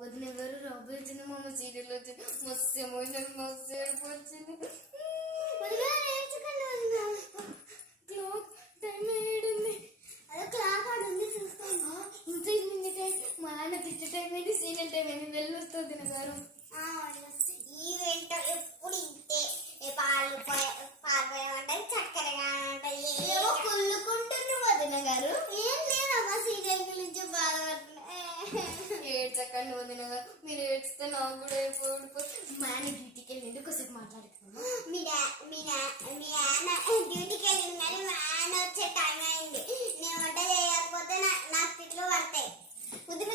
వదిన గారు రాబోయే వచ్చింది మా సీరియల్ వచ్చింది మస్తు ఎమోషన్ మస్తు ఏడుపు వచ్చింది. క్లాక్ టైం ఏడుంది అదే క్లాక్ ఆడుంది చూసుకోండి. ఇంత మా నాన్న పిచ్చి టైం ఏంటి సీరియల్ టైం ఏంటి వెళ్ళి వస్తుంది వదిన గారు. ఈవెంట్ ఎప్పుడు ఇంతే పాలు పోయమంటారు చక్కెరగా ఉంటాయి ఏమో కుళ్ళుకుంటుంది వదిన గారు. ఏం లేదమ్మా సీరియల్ గురించి బాధపడుతున్నా. ఏడ్చకండి వదిన గారు, మీరు ఏడ్చితే నాకు కూడా ఏడుపు. మా ఆయన డ్యూటీకి వెళ్ళి ఎందుకోసేపు మాట్లాడుతున్నాను. మీ ఆయన డ్యూటీకి వెళ్ళిందని మా ఆయన వచ్చే టైం అయింది. నేను వంట చేయకపోతే నాకు తిట్లు పడతాయి. వదిన